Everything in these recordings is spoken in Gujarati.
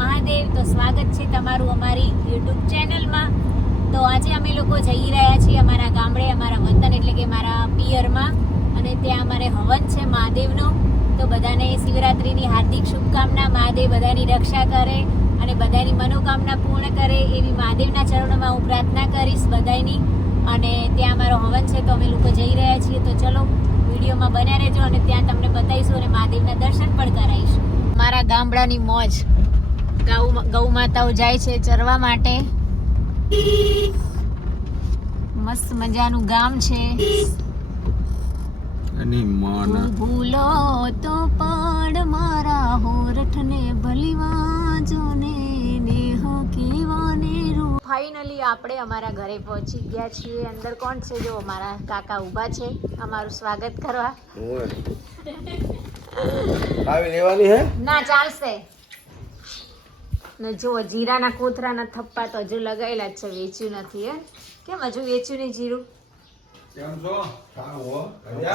મહાદેવ. તો સ્વાગત છે તમારું અમારી યુટ્યુબ ચેનલમાં. તો આજે અમે લોકો જઈ રહ્યા છીએ અમારા ગામડે, અમારા વતન એટલે કે મારા પિયરમાં, અને ત્યાં અમારે હવન છે મહાદેવનો. તો બધાને શિવરાત્રિની હાર્દિક શુભકામના. મહાદેવ બધાની રક્ષા કરે અને બધાની મનોકામના પૂર્ણ કરે એવી મહાદેવના ચરણોમાં હું પ્રાર્થના કરીશ બધાની. અને ત્યાં અમારો હવન છે તો અમે લોકો જઈ રહ્યા છીએ. તો ચલો વિડીયોમાં બન્યા રહેજો અને ત્યાં તમને બતાવીશું અને મહાદેવના દર્શન પણ કરાવીશું. મારા ગામડાની મોજ. ગૌ માતાઓ જાય છે ચરવા માટે. મસ્ત મજાનું ગામ છે. અને ભૂલો તો પણ મારા હોરઠને ભલીવાજો ને નેહ કેવાને રૂ. ફાઇનલી આપણે અમારા ઘરે પહોંચી ગયા છીએ. અંદર કોણ છે? જો અમારા કાકા ઊભા છે અમારું સ્વાગત કરવા. આવી લેવાની હે? ના, ચાલશે. ને જો જીરાના કોથરાના થપ્પા તો હજુ લગાયેલા જ છે, વેચ્યું નથી. હે કેમ હજુ વેચ્યું નહીં જીરું? કેમ છો?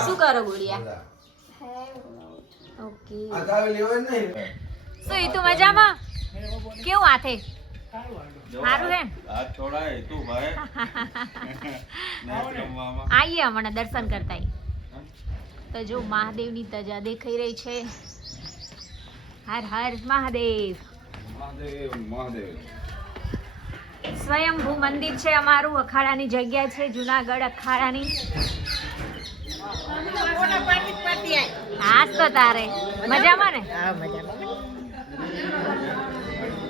શું કરો ગુડિયા? ઓકે. આ તાવી લેવાની નહીં. શું ઈ તું મજામાં? કેવું હાથે? સારું હે? હાથ છોડાય તું ભાઈ. આઈએ હમણાં દર્શન કરતા. તો જો મહાદેવની ધજા દેખાઈ રહી છે. હર હર મહાદેવ. મહાદેવ મહાદેવ. સ્વયંભૂ મંદિર છે અમારું. અખાડાની જગ્યા છે, જુનાગઢ અખાડાની. હા તો તારે મજામાં ને? હા, મજામાં.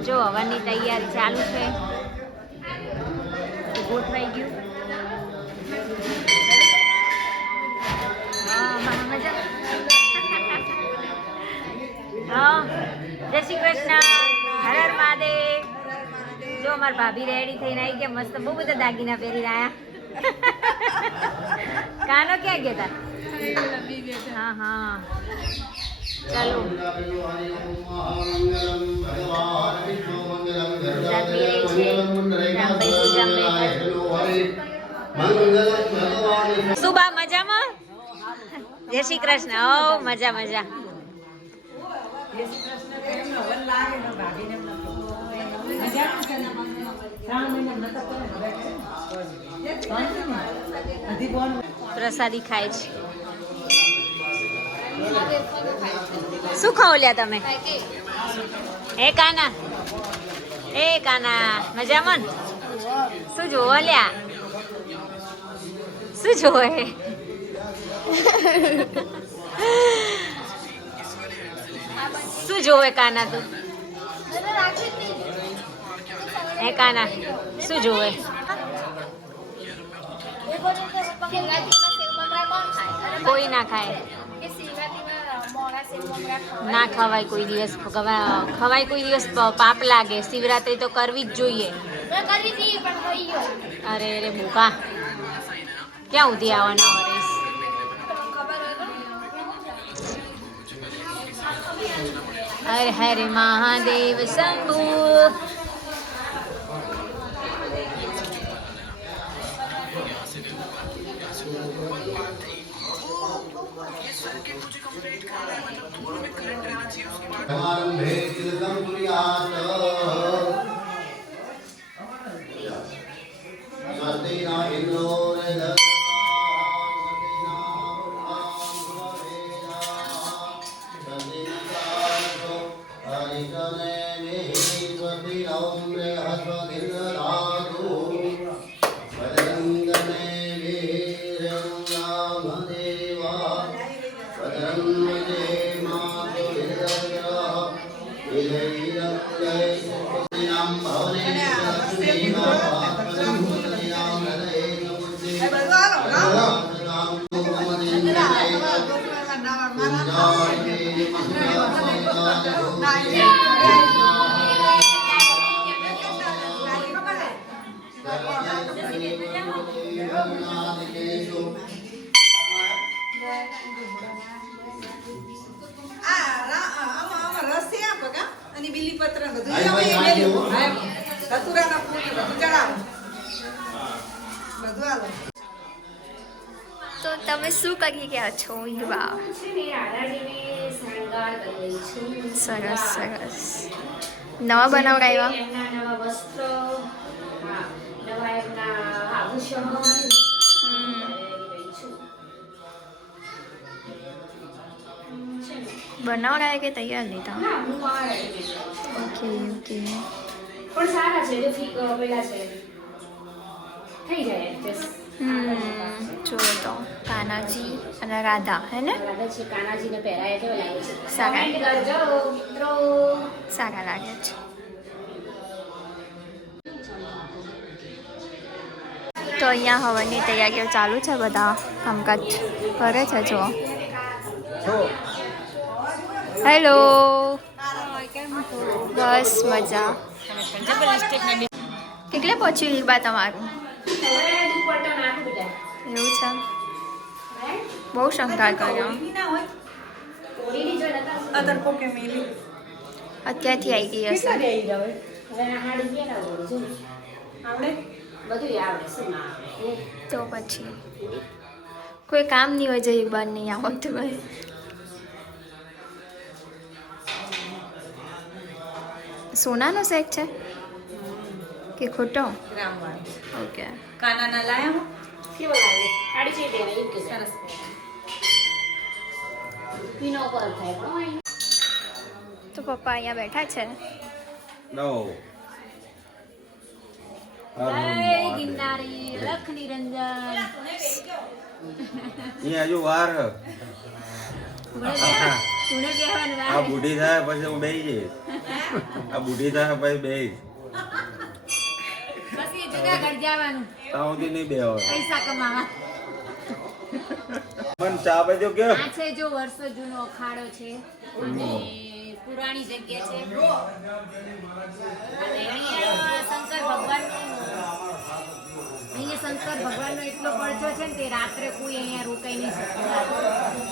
જો હવનની તૈયારી ચાલુ છે. ગોઠવાઈ ગયું. જય શ્રી કૃષ્ણ. હર હર મહાદેવ. જો અમારા ભાભી રેડી થઈને આવી ગયા. મસ્ત બહુ બધા દાગીના પહેરીને આયા. કાનો ક્યાં ગયા તા? હા હા, ચાલો. સુબા મજામાં? જય શ્રી કૃષ્ણ. ઓ મજા મજા. પ્રસાદી ખાય છે. શું ખાઓ લ્યા તમે? હે કાના, એ કાના મજામાં? શું જોવો લ્યા? શું જોવે? શું જોવે કાના તું? હે કાના શું જોવે? કોઈ ના ખાય. ના ખવાય કોઈ દિવસ. ખવાય કોઈ દિવસ પાપ લાગે. શિવરાત્રી તો કરવી જ જોઈએ. અરે અરે બોકા, ક્યાં ઉધી આવવાના વરેશ? હર હર મહાદેવ શંભુ. તો તમે શું કરી ગયા છો યુવા? સરસ સરસ. નવા બનાવડાવ્યા એમના નવા વસ્ત્ર, હા, નવા એમના આભૂષણો બનાવડાવ્યા કે તૈયાર લીધા? હા, હું આ ઓકે ઓકે. પણ સારા છે, જો પેલા છે થઈ જાય એડજસ્ટ. જો તો કાનાજી અને રાધા હે ને લાગે છે કાનાજીને પહેરાય કેવો લાગે છે? સારા. કમેન્ટ કરજો મિત્રો. સારા લાગે છે. તો અહીંયા હવનની તૈયારીઓ ચાલુ છે, બધા કામકાજ કરે છે. જો હેલો, બસ મજા. કેટલે પહોંચ્યું હીબા તમારું? એવું છે, બહુ શંકા કર્યો. અત્યારથી આવી ગઈ હશે. તો પછી કોઈ કામ નહીં હોય જે હીબા નહીં આવતું હોય. સોનાનો સેટ છે કે ખોટો? ઓકે. કાનાના લાયા કેવો લાગે? આડી છે દેવા એક સરસ પીનો પર થાય પણ તો પપ્પા અહીંયા બેઠા છે. નો જય ગિરનારી લખ નિરંજન. અહીંયા હજુ વાર હ. તુને કહેવાનું આ વાત. બુઢી થાય પછી હું બેહી જઈશ. આ બુઢી થાય પછી બેહીશ. પછી જુનાગઢ જવાનું ત્યાં સુધી નહીં બેહો. પૈસા કમાવા. મને ચા આપી દો કે? આ છે જો વર્ષો જૂનો અખાડો છે અને પુરાણી જગ્યા છે અને અહીંયા શંકર ભગવાનનો એટલો પડછો છે ને તે રાત્રે કોઈ અહીંયા રોકાઈ નહીં શકતું.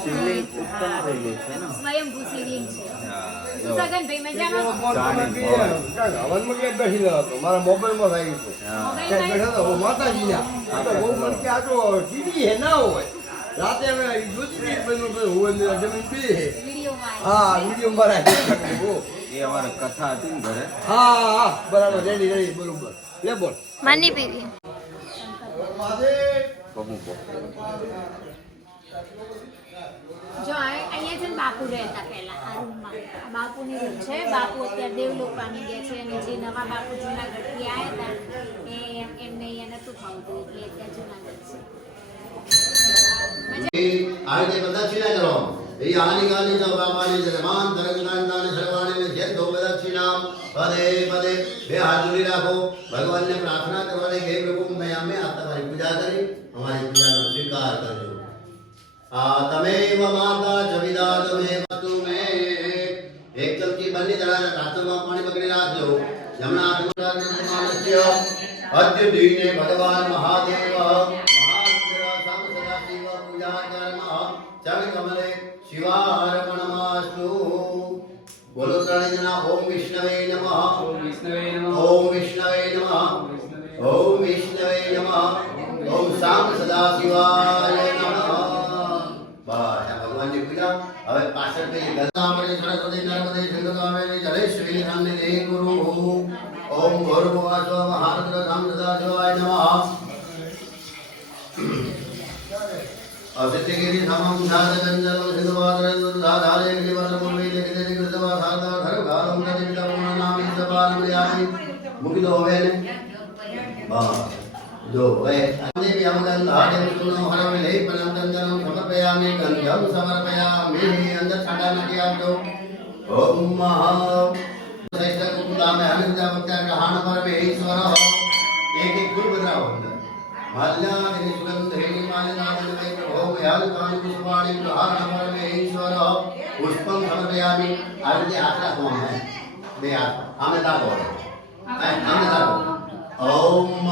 શિવલિંગ ઉત્પન્ન થઈ ગયું છે ને? સ્વયંભૂ શિવલિંગ છે. હા, શું સગનભાઈ મજામાં? ચાની ભોજ. હવનમાં ક્યાંક બેસી ગયો હતો મારા મોબાઈલમાં થઈ ગયું હા. ક્યાંક બેઠા હતા માતાજીના આ તો બહુ મન કે આ તો ટીવી હે ના હોય રાતે અમે જોતી હતી બધું હોય જમીન પી વિડીયોમાં હા વિડીયો મારા બહુ એ અમારે કથા હતી ને ઘરે. હા હા બરાબર રેડી રેડી બરોબર લે બોલ માની પીવી. બહુ બહુ. જો અહીંયા છે ને બાપુ રહેતા પહેલા આ રૂમમાં. આ બાપુની રૂમ છે. બાપુ અત્યારે દેવલોક પામી ગયા છે અને જે નવા બાપુ જુનાગઢથી આવ્યા હતા એમને અહીંયા નતું ફાવતું એટલે અત્યારે જુનાગઢ છે. आगे प्रदक्षिणा करो ये आनी काली जो बापानी जमान तरंगांडाने सर्वाणी में जय दो प्रदक्षिणा पदे पदे बे हाथ जोड़ी रखो भगवान ने प्रार्थना करवाने के प्रभु मैं हमें आप तुम्हारी पूजा करी हमारी पूजा નો સ્વીકાર કરજો આ તમેવ માતા જવિદા તમે વસ્તુ મે એક ચમચી બંને જણા કાચમાં પાણી પકડી રાખજો જમણા હાથમાં માનસ્ય અદ્ય દીને ભગવાન મહાદેવ कमले शिवार्पणमस्तु बोलो त्रण जना ओम विष्णवे नमः ओम विष्णवे नमः ओम विष्णवे नमः ओम विष्णवे नमः ओम शाम सदा शिवाय नमः बस भगवान की पूजा હવે પાછળ पे गंगामणि सरस्वती नर्मदे सिंधुकावेरी जलेश्वरी सन्निधि गुरु ओम भूर्भुवः स्वः महारुद्रं सदा शिवाय नमः असिद्धिगिरि समं ध्यानगंजलं सिद्धवादरंधाधारे निवर्तमुर्वे लिखिते कृतवा साधा खरगालं कदितम नामी सपानं यामि मुकिलो होवेने बस जो वे देवी अमगंधारे सुनो हरम लेपनं चंदनं समर्पयामि गंधं समर्पयामि अंदर छाटा नकी आपको ओम महा श्रेष्ठ कुंडा में हमिंदा वक्ता कहान पर में ईश्वर एक एक गुरु बदलाव माल्यादिनि सुगंधेनि मालिनादिनि प्रभो यालकानि पुष्पाणि प्रहारं में ईश्वर पुष्पं समर्पयामि आरती आत्रा होम है बे हाथ हमें ता बोल हमें ता ओम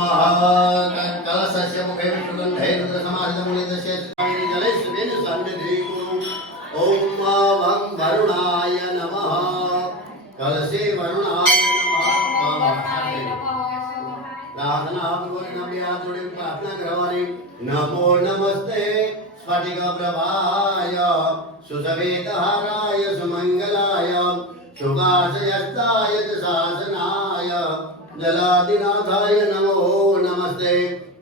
कलशस्य मुखे सुगंधे रुद्र समाहितं मुनिदस्य स्वामी जलेश्वरेण सन्निधि गुरु ओम वं वरुणाय नमः कलशे वरुणाय नमः प्रार्थना जोड़े प्रार्थना करवानी नमो नमस्ते स्फटिक प्रभाय सुसवेदहाराय सुमंगलाय शुभाशयस्ताय च शासनाय जलादिनाथाय नमो नमस्ते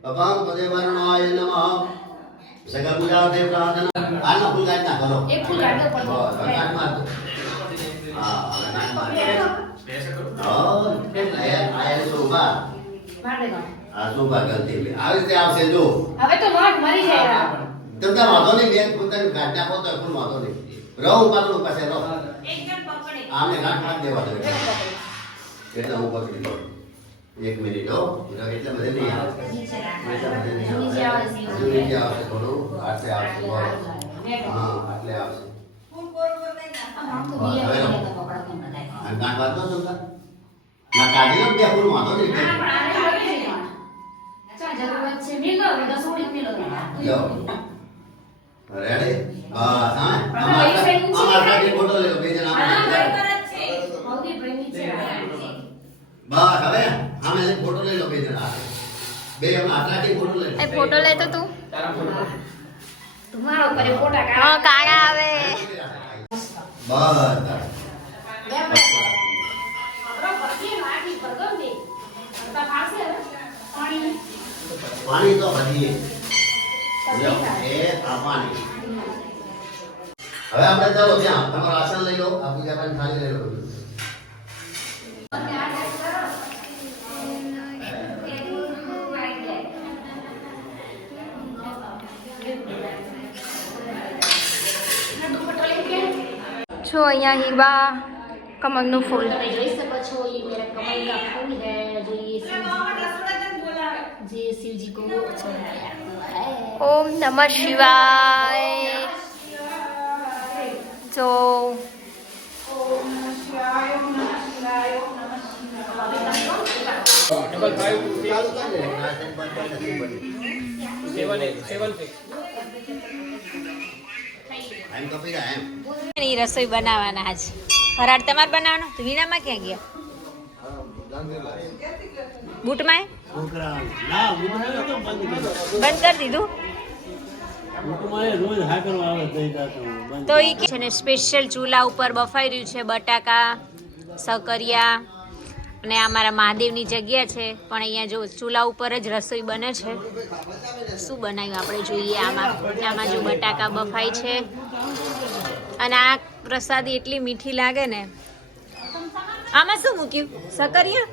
अपांपदे वर्णाय नमः सकल पूजा देव प्रार्थना आना फूल काटना करो एक फूल काट दो काट मार दो हां काट मार और आया शोभा मार देगा આ શોભા ગલતી આવી રીતે આવશે જો હવે તો લોટ મરી જાય તમને વાંધો નહીં બેન પોતાનું ઘાટ નાખો તો પણ વાંધો નહીં રહું પાતળું પાસે રહો આમને ઘાટ માર દેવા દો એટલે હું પકડી લઉં 1 મિનિટ હો એટલે બધે નહીં આવે નીચે આવશે થોડું આટલે આવશે હા આટલે આવશે અને ઘાટ વાંધો તમને ના કાઢી લો બે ફૂલ વાંધો નહીં જરૂરત છે મિલો રસોડી મિલો યો રેડી બસ હા અમારા ફોટો લે લો બે જણા મોટી પ્રેમી છે બસ હવે આમે ફોટો લઈ લો બે જણા બે હમણાં આટલાથી ફોટો લઈ લો એ ફોટો લે તો તું તમારો પર ફોટા કાઢ હા કાળા આવે બસ પાણી તો ભરીએ એ આ પાણી હવે આપણે ચાલો ત્યાં તમારું આસન લઈ લો આ પૂજા પાણી થાળી લઈ લો જો અહીંયા હીબા કમળનું ફૂલ જોઈ શકો છો ये मेरा कमल का फूल है जो ये शिव जी को चढ़ाया हुआ है। ઓમ નમઃ શિવાય જો એમ તો પીડા એમ એની રસોઈ બનાવવાના આજ ફરાળ તમારે બનાવવાનો તો વીણામાં ક્યાં ગયા બૂટમાં બંધ કરી દીધું તો એ છે ને સ્પેશિયલ ચૂલા ઉપર બફાઈ રહ્યું છે બટાકા સકરિયા અને આ મારા મહાદેવની જગ્યા છે પણ અહીંયા જો ચૂલા ઉપર જ રસોઈ બને છે શું બનાવ્યું આપણે જોઈએ આમાં જો બટાકા બફાય છે અને આ પ્રસાદી એટલી મીઠી લાગે ને આમાં શું મૂક્યું સકરિયા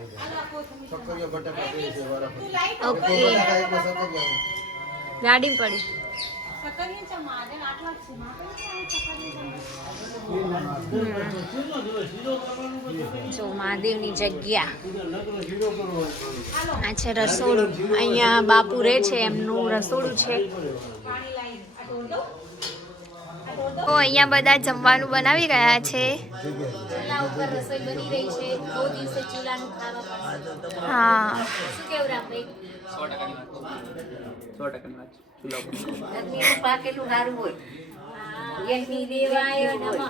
ઓકે ગાડી પડી જો મહાદેવની જગ્યા આ છે રસોડું અહીંયા બાપુ રહે છે એમનું રસોડું છે તો અહીંયા બધા જમવાનું બનાવી રહ્યા છે ચૂલા ઉપર રસોઈ બની રહી છે બહુ દિવસે ચૂલાનું ખાવા પડશે હા શું કેવું રામભાઈ 100% વાત ચૂલા ઉપર અગ્નિનું પાકેલું સારું હોય યજ્ઞ દેવાય નમઃ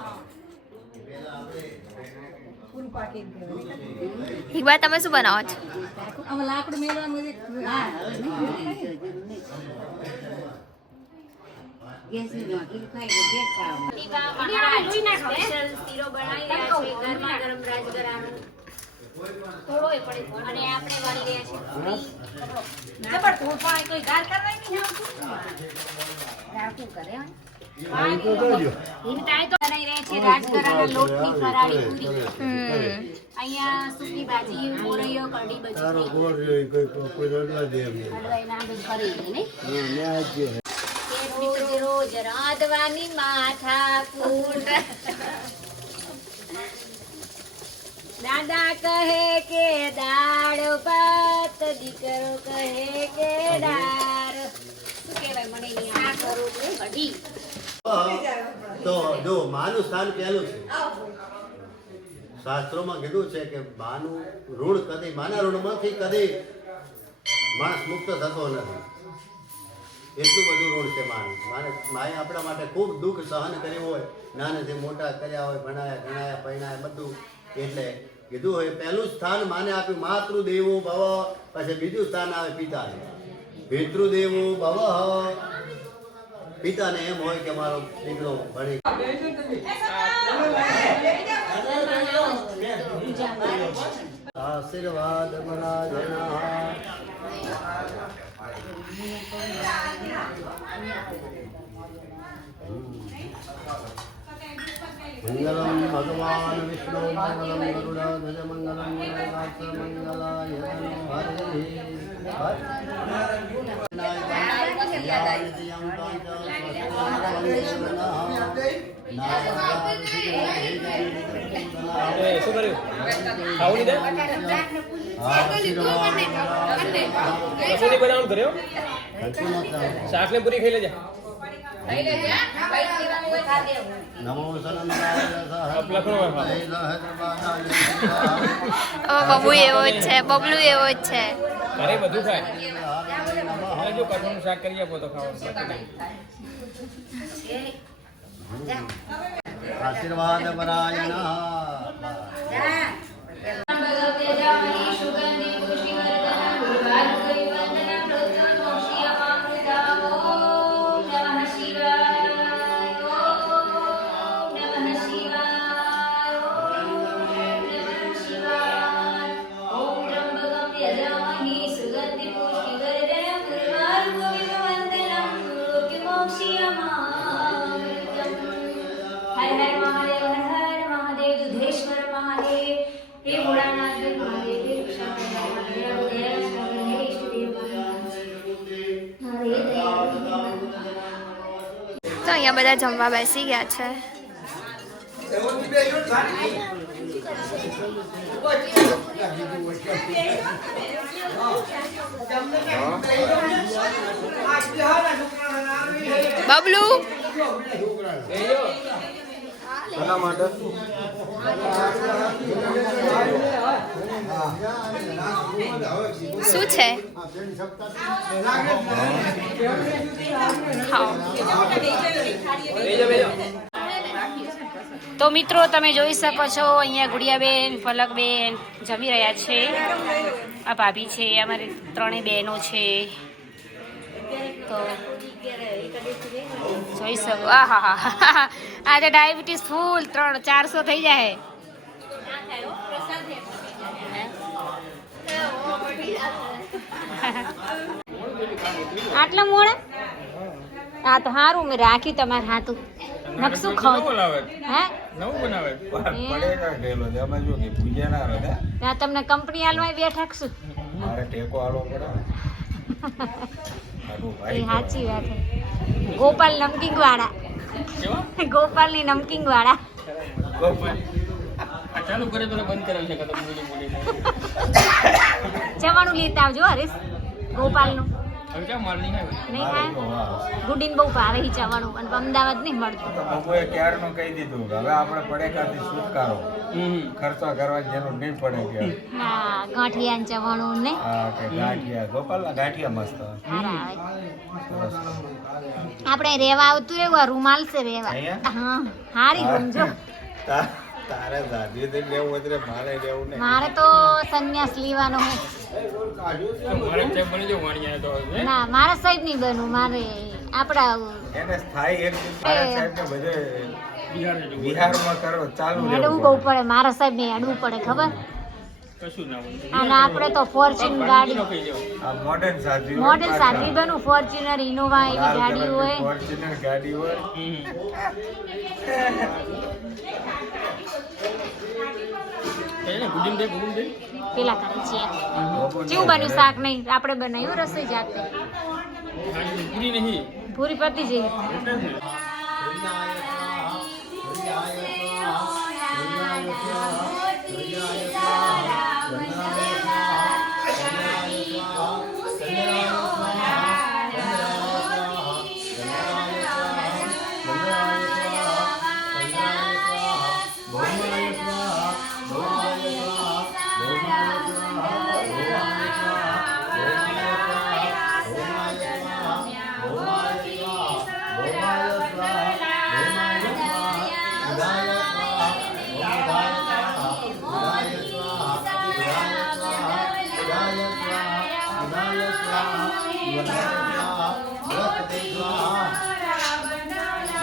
હીબા તમે શું બનાવો છો સ્પેશિયલ શીરો બનાવી રહ્યા છે ગરમા ગરમ રાજગરાનું થોડો એ પડે અને આપણે વાળી રહ્યા છે જબર થોડું પાણી કોઈ ગાર કરવાની નહીં રાખું કરે હિંટાઈ તો બનાવી રહ્યા છે રાજગરાના લોટની ફરાળી પૂરી અહીંયા સૂકી ભાજી મોરૈયો કઢી બજી હલવાઈના બધું કરી ને રોજ રોજ રાંધવાની માથા કૂટ દાદા કહે કે દાળ ભાત દીકરો કહે કે દાળ શું કહેવાય મને આ કરું છું કઢી તો જો માનું સ્થાન પહેલું છે શાસ્ત્રોમાં કીધું છે કે માનું ઋણ કદી માના ઋણમાંથી કદી માણસ મુક્ત થતો નથી એટલું બધું ઋણ છે માએ આપણા માટે ખૂબ દુઃખ સહન કર્યું હોય નાનેથી મોટા કર્યા હોય ભણાયા ગણાયા પરણાયા બધું એટલે કીધું હોય પહેલું સ્થાન માને આપ્યું માતૃદેવો ભવ પછી બીજું સ્થાન આવે પિતાને પિતૃદેવો ભવ પિતાને એમ હોય કે મારો દીકરો ભણી આશીર્વાદ મહારાજના મંગલમ ભગવાન વિષ્ણુ મંગલમ ગરુડાધ્વજ મંગલમ ગરુડાક્ષ મંગલાય શાક ને પૂરી ખાઈ લેજે. નમો બબુ એવો જ છે, બબલું એવો જ છે. અરે બધું ખાય. જો કઠોળનું શાક કરી આપો તો ખાવાનું. આશીર્વાદ પરાયણ તો અહીંયા બધા જમવા બેસી ગયા છે. બબલુ શું છે? ખાઓ. તો મિત્રો તમે જોઈ શકો છો અહીંયા ગુડિયાબેન, પલકબેન જમી રહ્યા છે. આ ભાભી છે, અમારી ત્રણેય બહેનો છે. તો જોઈ શકો. આ હા હા આજે ડાયાબિટીસ ફૂલ 300-400 થઈ જાય. આટલા મોડા? હા તો સારું મેં રાખ્યું તમારે હાથું. નકશું ખાવ હે નવું બનાવે. પડેગા ઢેલો છે આમાં જો કે પૂજા ના રહે. ત્યાં તમને કંપની હાલવા બેઠા છું. મારે ટેકો આલો પડે. એ સાચી વાત છે. ગોપાલ નમકીન વાળા, ગોપાલની નમકીન વાળા. ચાલુ કરે તો બંધ કરાવી શકે. જવાનું લેતા આવજો હરીશ. ગોપાલનું હવે ક્યાં માર નહીં આવે. નહીં ખાય. ગુડીન બહુ ભાવે ઈ જવાનું અને અમદાવાદ નહીં મળતું. બપોરે ક્યારનું કહી દીધું કે હવે આપણે પડેકાથી છુટકારો. ખર્ચો કરવા જેનું નહીં પડે કે હા ગાંઠિયા ને જવાનું ને હા કે ગાંઠિયા ગોપાલના ગાંઠિયા મસ્ત સારા આવે. આપણે રેવા આવતું રહેવું આ રૂમાલ છે રેવા. હા હારી રૂમ જો. તારે દાદી થી લેવું એટલે મારે લેવું નહીં. મારે તો સંન્યાસ લેવાનો હે. મારે ચેક બની જો વાણિયા તો ના મારા સાહેબ નહીં બનવું. મારે આપડા એને સ્થાયી એક મારા સાહેબને બધે બિહારમાં કરો ચાલુ અડવું રહેવું બહુ પડે. મારા સાહેબ ને અડવું પડે ખબર. કશું ના હોય. અને આપણે તો ફોર્ચ્યુન ગાડી, આ મોડર્ન સાધવી મોડેલ સાધવી બનવું. ફોર્ચ્યુનર, ઇનોવા એવી ગાડી હોય. ફોર્ચ્યુનર ગાડી હોય પેલા કરે છે. કેવું બન્યું શાક? નહીં આપણે બનાવ્યું રસોઈ જાતે. પૂરી નહીં. પૂરી પતી જઈ.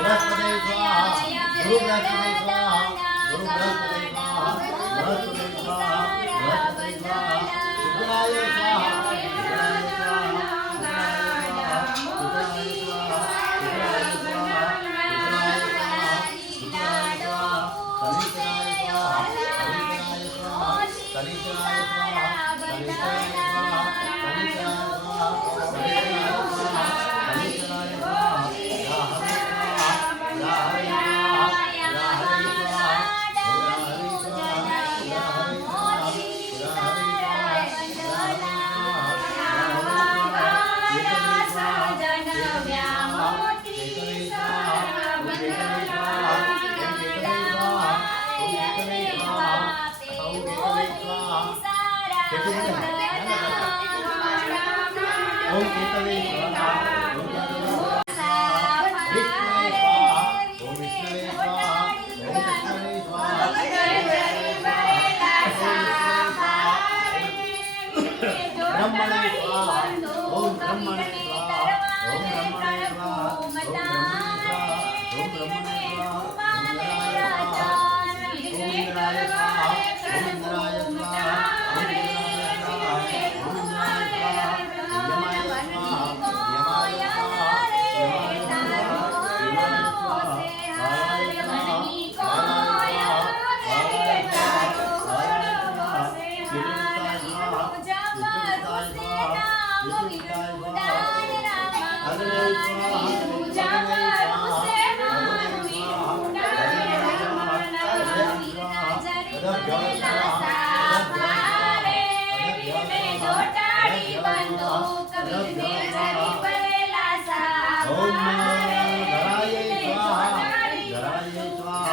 बृहस्पते स्वाहा गुरु बृहस्पते स्वाहा गुरु बृहस्पते स्वाहा बृहस्पते स्वाहा बृहस्पते स्वाहा शुक्राय स्वाहा शुक्राय स्वाहा शुक्राय स्वाहा शुक्राय स्वाहा शुक्राय स्वाहा शनिचराय स्वाहा शनिचराय स्वाहा शनिचराय स्वाहा शनिचराय स्वाहा शनिचराय स्वाहा शनिचराय स्वाहा शनिचराय स्वाहा या हरे स्वाहा या हरे स्वाहा या हरे स्वाहा या हरे स्वाहा या हरे ओम केतवे स्वाहा ओम केतवे स्वाहा विष्णुवे स्वाहा ओम विष्णुवे स्वाहा ओम विष्णुवे स्वाहा ब्रह्मणे स्वाहा ओम ब्रह्मणे स्वाहा ओम ब्रह्मणे स्वाहा ओम ब्रह्मणे स्वाहा ओम इंद्राय स्वाहा ओम इंद्राय स्वाहा ओम इंद्राय स्वाहा ओम इंद्राय स्वाहा यमाय स्वाहा यमाय स्वाहा यमाय स्वाहा यमाय स्वाहा कालाय स्वाहा कालाय स्वाहा कालाय स्वाहा शिवताय स्वाहा शिवताय स्वाहा शिवताय स्वाहा अग्नये स्वाहा अग्नये ओम धराय स्वाहा धराय स्वाहा ओम धराय स्वाहा ओम धराय स्वाहा नारायणाय स्वाहा नारायणाय स्वाहा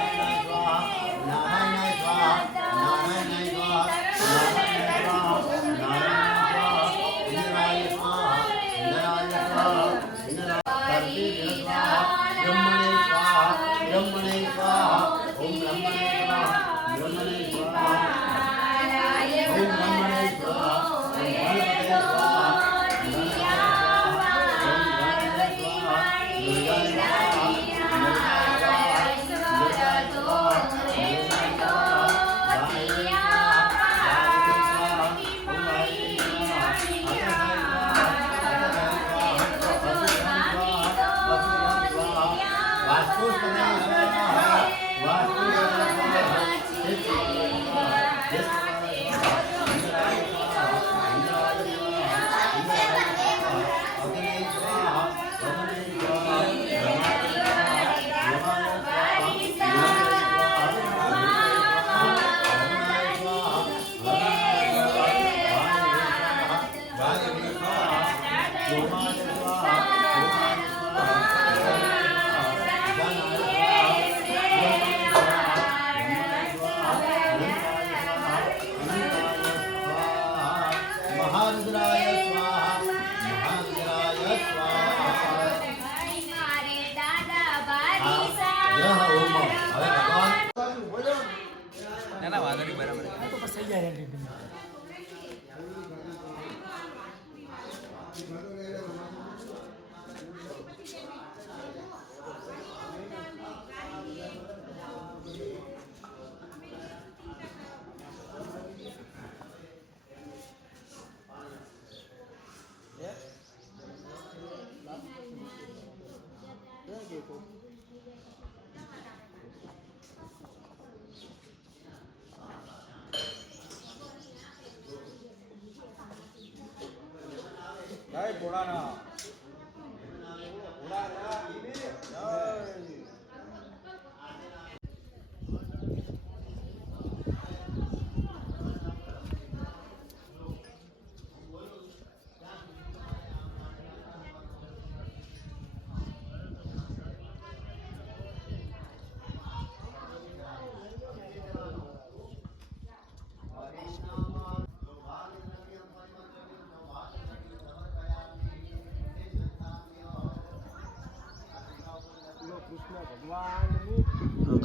नारायणाय स्वाहा नारायणाय स्वाहा इंद्राय स्वाहा इंद्राय स्वाहा इंद्राय स्वाहा ब्रह्मणे स्वाहा ब्रह्मणे स्वाहा ओम ब्रह्मणे स्वाहा ब्रह्मणे स्वाहा ओम ब्रह्मणे स्वाहा महारुद्राय स्वाहा महारुद्राय स्वाहा ग्रह ओम હવે ભગવાન ના ના વાંધો નહીં બરાબર જય ભોળાનાથ ભોળાનાથ જય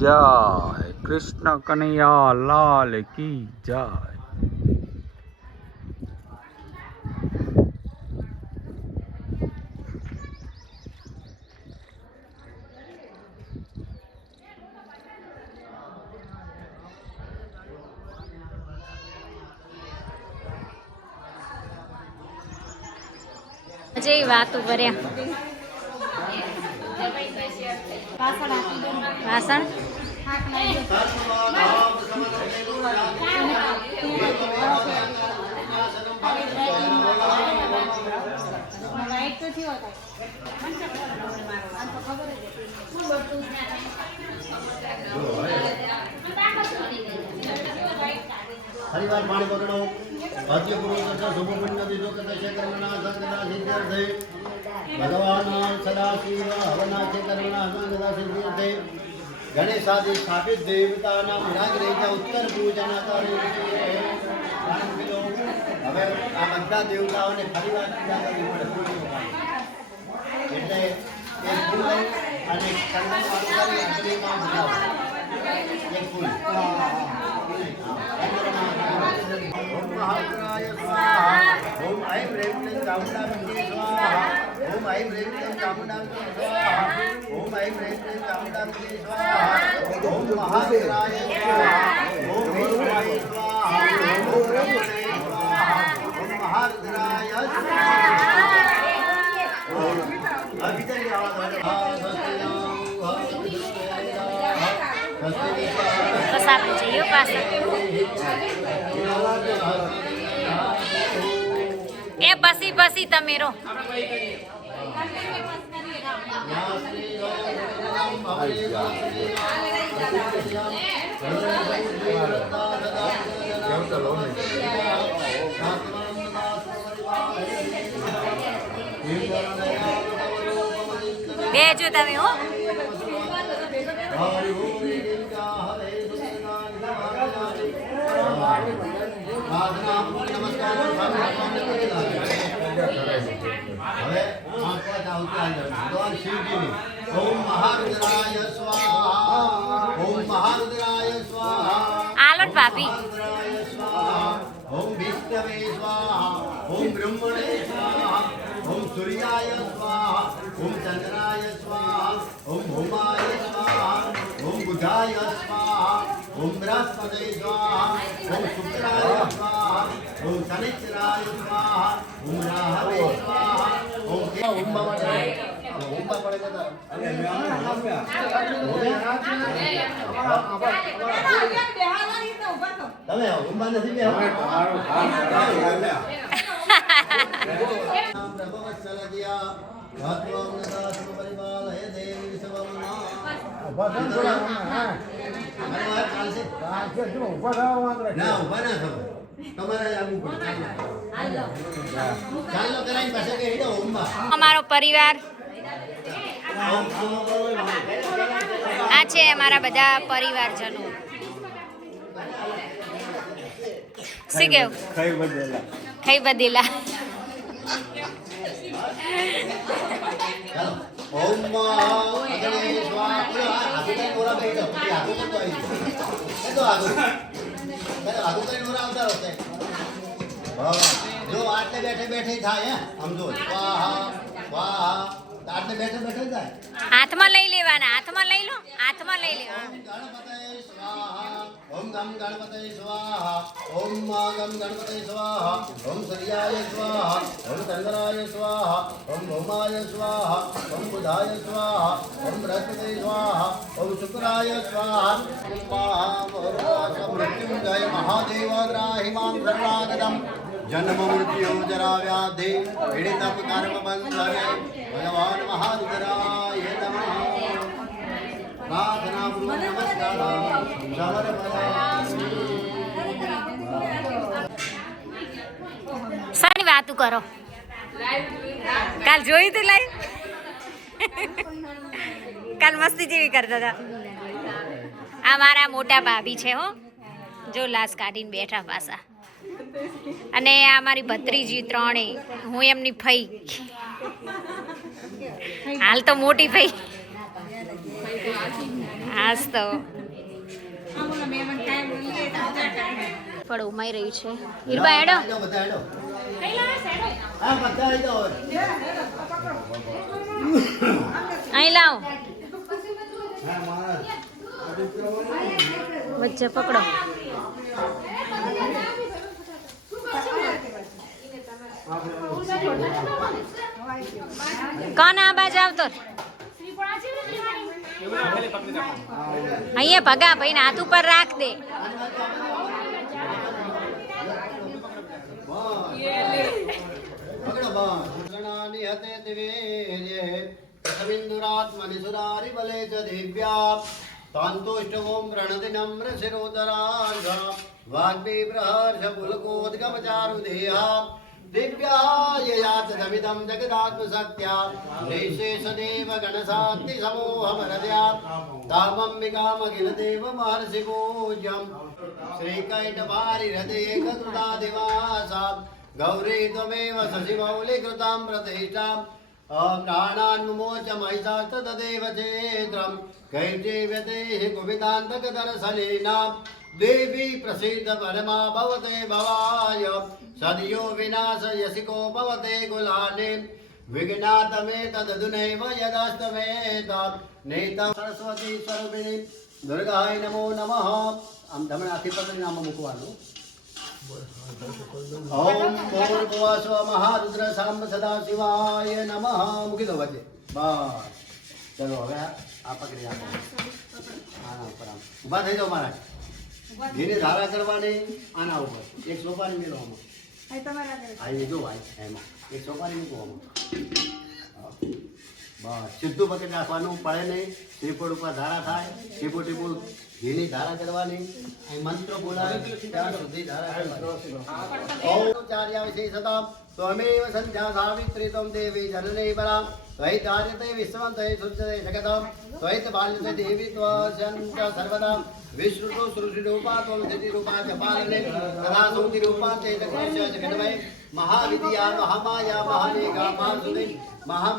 जय कृष्ण कन्हैया लाल की जय। જેવી વાતો કર્યા. વાસણ હરિવાર પાણી પકડો ભાગ્ય પુરુષ શુભ પુણ્ય દીધો કે દશે કર્મના સંગના સિદ્ધર્થે ભગવાન સદાશિવ હવનાચે કર્મના સંગના સિદ્ધર્થે ગણેશાદિ સ્થાપિત દેવતાના વિરાજ ઉત્તર પૂજન કરે. હવે આ બધા દેવતાઓને ફરીવાર પૂજા કરવી પડે. એટલે એ ફૂલ અને કર્મવાળું કરી અગ્નિમાં બનાવો. એક ફૂલ ओम महाग्राय स्वाहा ओम ऐं ह्रीं क्लीं चामुण्डाम्बिके स्वाहा ओम ऐं ह्रीं क्लीं चामुण्डाम्बिके स्वाहा ओम ऐं ह्रीं क्लीं चामुण्डाम्बिके स्वाहा ओम महाग्राय स्वाहा ओम ईश्वराय स्वाहा ओम ब्रह्मणे स्वाहा ओम महारुद्राय स्वाहा. अभी चलिए आवाज બસ આપણે જઈએ પાછા. એ પછી તમે રહો. બેજો તમે હો. ओम महारुद्राय स्वाहा ओम महारुद्राय स्वाहा આલોટ ભાભી. ओम विष्णवे स्वाहा ओम ब्रह्मणे स्वाहा ओम सूर्याय स्वाहा ओम चंद्राय स्वाहा ओम भौमाय स्वाहा ओम बुधाय स्वाहा ओम बृहस्पते स्वाहा ओम शुक्राय स्वाहा ओम शनिश्चराय स्वाहा ओम राहवे स्वाहा ओम તમે ઊંબા નથી અમારો પરિવાર આ છે અમારા બધા પરિવારજનો. શું કેવું? ખાઈ બધેલા. ओम अग्नि स्वाहा आगु के नोरा बैठो आगु के तो आई तो आगु के नोरा આવતા रहते जो आटले बैठे बैठे था है हम जो स्वाहा स्वाहा आटले बैठे बैठे जाए હાથમાં લઈ લેવાના. હાથમાં લઈ લો. હાથમાં લઈ લેવાના. गणपतये स्वाहा ओम गम गणपतये स्वाहा ओम गम गणपतये स्वाहा ओम सूर्याय स्वाहा ओम चंद्राय स्वाहा ओम भौमाय स्वाहा ओम बुधाय स्वाहा ओम बृहस्पतये स्वाहा ओम शुक्राय स्वाहा मृत्युंजय महादेवग्राहिमां सर्वागतम् जन्म मृत्यु जरा व्याधि पीड़ित कर्म बंधने भगवान महारुद्राय नमः. प्रार्थना पूर्वक नमस्कार સારી વાતો કરો. કાલ જોઈ તું લાઈવ? કાલ મસ્તી જેવી કરતા હતા. આ મારા મોટા ભાભી છે હો, જો લાશ કાઢીને બેઠા પાછા. અને આ મારી ભત્રીજી ત્રણેય, હું એમની ફઈ, હાલ તો મોટી ફઈ. આજ તો પણ ઉમાઈ રહી છે. હીરબા હેડો. અહીં લાવો, વચ્ચે પકડો. કોણ આ બાજુ આવતો અહીંયા ભગા ભાઈ હાથ ઉપર રાખ દે निहते दिवेर्ये तस्मिन्दुरात्मनि सुरारि बले च दिव्या तान्तुष्टवों प्रणति नम्र शिरोदरार्घ वाग्मी प्रहर्ष पुलकोद्गमचारुदेहा दिव्या ययात समिदं जगदात्मशक्त्या निःशेषदेव गणशान्ति समूहमरद्या कामम्बिकामखिल देव महर्षि पूज्यं श्रीकैटवारिहृदये कृतादिवासा गौरी त्वमेव शशिमौलिकृतां प्रतिष्ठां प्राणान्मुमोच महिषास्तदेव चेत्रं कैर्जीव्यते हि कुपितान्तकदर्शनेन देवी प्रसीद परमा भवते भवाय सद्यो विनाशयसिको भवते कुलानि विघ्नातमेतदधुनैव यदास्तमेत नेतं सरस्वती स्वरूपिणी दुर्गाय नमो नमः આમ તમે આથી પકડી નામ મૂકવાનું ઓમ ભૂર્ભુવઃ મહારુદ્ર સાંબ સદા શિવાય નમઃ મૂકી દો વચ્ચે બસ ચલો હવે આ પકડી આપો આના ઉપર આમ ઊભા થઈ જાઓ મહારાજ ઘીની ધારા કરવાની આના ઉપર એક સોપારી મેળવો આમાં આવી જો ભાઈ એમાં એક સોપારી મૂકો આમાં બસ સીધું પકડી રાખવાનું પડે નહીં શ્રીફળ ઉપર ધારા થાય ટીપુ ટીપુ ઘીની ધારા કરવાની મંત્ર બોલાવે ત્યાં સુધી ધારા કરવાની ઓમ ચાર્યાવિશેષતા ત્વમેવ સંધ્યા સાવિત્રી ત્વં દેવી જનની પરા ત્વયि ધાર્યતે વિશ્વં ત્વયि સૃજ્યતે જગતં ત્વયि બાલ્યતે દેવી ત્વસ્યન્ત સર્વદા વિશ્રુતો સૃષ્ટિરૂપા ત્વં સ્થિતિરૂપા ચ પાલને તથા સૌતિરૂપા ચૈતન્યસ્ય જગન્મય મહાવિદ્યા મહામાયા મહાનેકા મહાસુદે મહા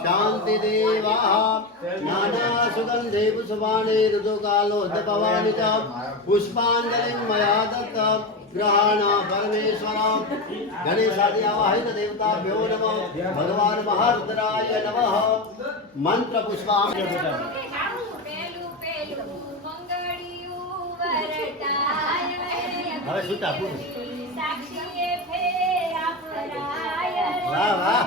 शांति देवाः नाना सुगंधे पुष्पाणि ऋतुकालोद्भवानि च पुष्पाञ्जलिं मया दत्तं ग्रहाण परमेश्वर गणेशादि आवाहित देवताभ्यो नमः भगवान् महारुद्राय नमः मंत्र पुष्पाणि હવે શું ચાપું વાહ વાહ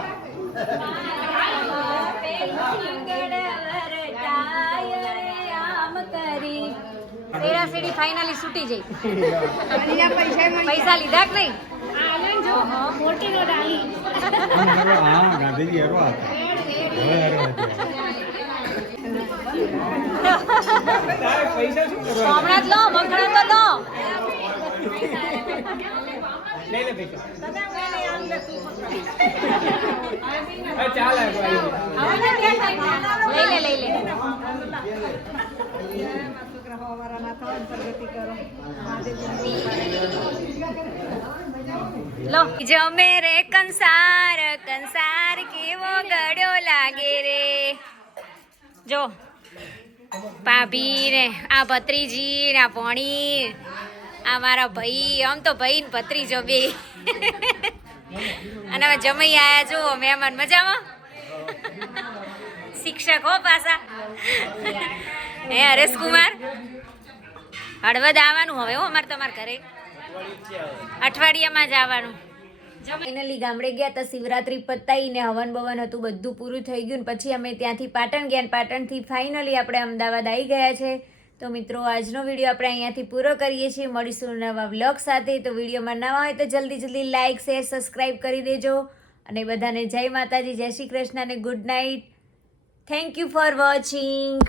તેરા સીડી ફાઇનલી છૂટી જઈ પૈસા લીધા કે નહીં ગાંધીજી હરો હમણાં જ લો મંગળા તો લો લઈ લે ચાલ લઈ લે લો જમે રે કંસાર કંસાર કેવો ગળ્યો લાગે રે. જો ભાભી ને આ ભત્રીજી ને આ ભણી આ મારા ભાઈ, આમ તો ભાઈ ને ભત્રીજો બે અને હવે જમાઈ આયા જો મહેમાન મજામાં. શિક્ષક હો પાછા હે હરેશકુમાર. હળવદ આવવાનું હવે હો અમારે તમારા ઘરે અઠવાડિયામાં જ આવવાનું. ફાઇનલી ગામડે ગયા તો શિવરાત્રી પતાઈને હવન બવન હતું બધું પૂરું થઈ ગયું. પછી અમે ત્યાંથી પાટણ ગયા, પાટણથી ફાઇનલી આપણે અમદાવાદ આવી ગયા છે. તો મિત્રો આજનો વિડીયો આપણે અહીંયાથી પૂરો કરીએ છીએ. મળીશું નવા વ્લોગ સાથે. તો વિડીયોમાં નવા હોય તો જલ્દી લાઇક શેર સબસ્ક્રાઈબ કરી દેજો. અને બધાને જય માતાજી, જય શ્રી કૃષ્ણ અને good night. Thank you for watching.